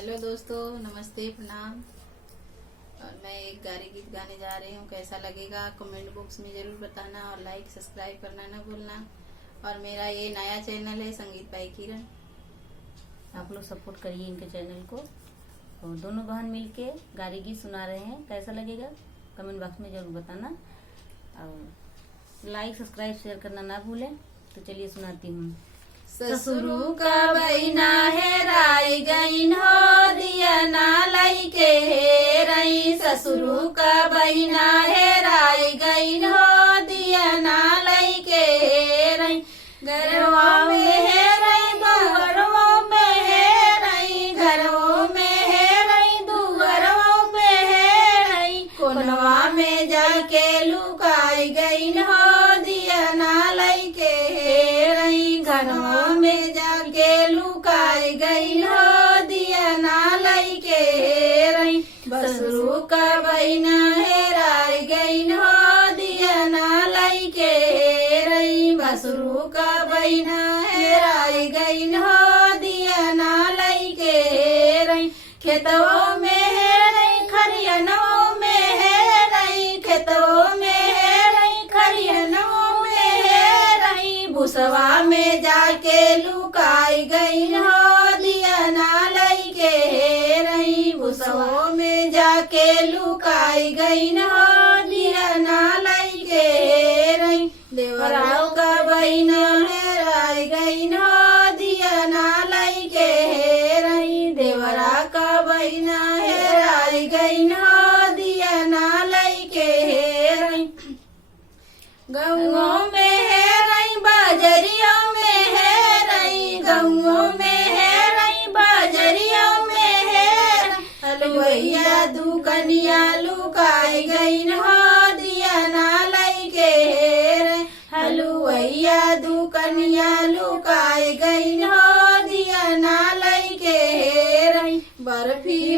Hello दोस्तों, नमस्ते, प्रणाम। और मैं एक गारी गीत गाने जा रही हूँ। कैसा लगेगा कमेंट बॉक्स में जरूर बताना और लाइक सब्सक्राइब करना ना भूलना। और मेरा ये नया चैनल है संगीत बाई किरण। आप लोग सपोर्ट करिए इनके चैनल को। और दोनों बहन मिलके गारी गीत सुना रहे हैं। कैसा लगेगा कमेंट बॉक्स में जरूर बताना और लाइक सब्सक्राइब शेयर करना ना भूलें। तो चलिए सुनाती हूँ। ससुरु का बहिना हेराई गईन हो, दिया ना लइके हेरई। ससुरु का बहिना हेराई गईन हो, दिया ना लइके हेरई। घरवा में हेरई दुअरवा में हेरई, घरवा में हेरई दुअरवा में हेरई। कोनवा में जाके लुकाई गईन हो, दिया ना लइके हेरई। घरवा में जाके लुकाई गईन हो, दिया ना लइके हेरई। बसरू का बहिना हेराई गईन हो, दिया ना लइके हेरई। बसरू का बहिना हेराई गईन हो, दिया ना लइके हेरई। खेतों में हेरई खरियनों में हेरई, खेतों में हेरई खरियनों में हेरई। भुसवा में जाके लुकाई गईन हो, दिया ना लइके हेरई। भुसवा में जाके लुकाई गईन हो, दिया ना लइके हेरई। देवराव का बहिना हेराई गईन हो, दिया ना लइके हेरई। देवरा का बहिना हेराई गईन हो, दिया ना लइके हेरई। गौओं में हेरई बाजरियों में हेरई, गौओं में हेरई बाजरियों में हेरई। हलुवैया दुकनिया लुकाई गईन हो, दिया ना लइके हेरई। हलुवैया दुकनिया लुकाई गईन हो, दिया ना लइके हेरई। बर्फी